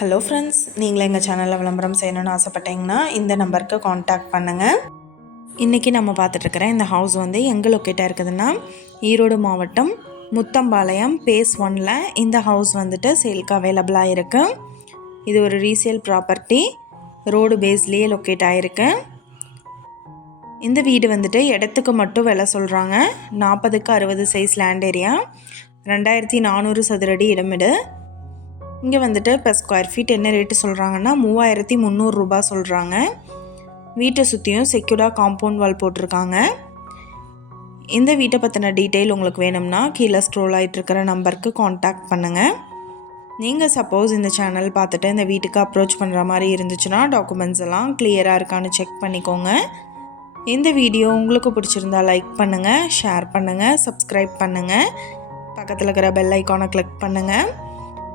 Hello friends நீங்களும் எங்கள் சேனலில் விளம்பரம் செய்யணும்னு ஆசைப்பட்டீங்கன்னா இந்த நம்பருக்கு காண்டாக்ட் பண்ணுங்கள் இன்றைக்கி நம்ம பார்த்துட்ருக்குற இந்த ஹவுஸ் வந்து எங்கே லொக்கேட்டாக இருக்குதுன்னா ஈரோடு மாவட்டம் முத்தம்பாளையம் பேஸ் ஒனில் இந்த ஹவுஸ் வந்துட்டு சேல்க்கு அவைலபிளாக இருக்குது இது ஒரு ரீசேல் ப்ராப்பர்ட்டி ரோடு பேஸ்லேயே லொக்கேட் ஆகிருக்கு இந்த வீடு வந்துட்டு இடத்துக்கு மட்டும் விலை சொல்கிறாங்க நாற்பதுக்கு அறுபது சைஸ் லேண்ட் ஏரியா ரெண்டாயிரத்தி நானூறு சதுரடி இடமிடு. இங்கே வந்துட்டு இப்போ ஸ்கொயர் ஃபீட் என்ன ரேட்டு சொல்கிறாங்கன்னா மூவாயிரத்தி முந்நூறுரூபா சொல்கிறாங்க வீட்டை சுற்றியும் செக்யூர்டாக காம்பவுண்ட் வால் போட்டிருக்காங்க. இந்த வீட்டை பற்றின டீட்டெயில் உங்களுக்கு வேணும்னா கீழே ஸ்க்ரோல் ஆகிட்டுருக்கிற நம்பருக்கு காண்டாக்ட் பண்ணுங்கள் நீங்கள் சப்போஸ் இந்த சேனல் பார்த்துட்டு இந்த வீட்டுக்கு அப்ரோச் பண்ணுற மாதிரி இருந்துச்சுன்னா டாக்குமெண்ட்ஸ் எல்லாம் கிளியராக இருக்கான்னு செக் பண்ணிக்கோங்க. இந்த வீடியோ உங்களுக்கு பிடிச்சிருந்தா லைக் பண்ணுங்கள் ஷேர் பண்ணுங்கள் சப்ஸ்கிரைப் பண்ணுங்கள் பக்கத்தில் இருக்கிற பெல் ஐக்கானை கிளிக் பண்ணுங்கள்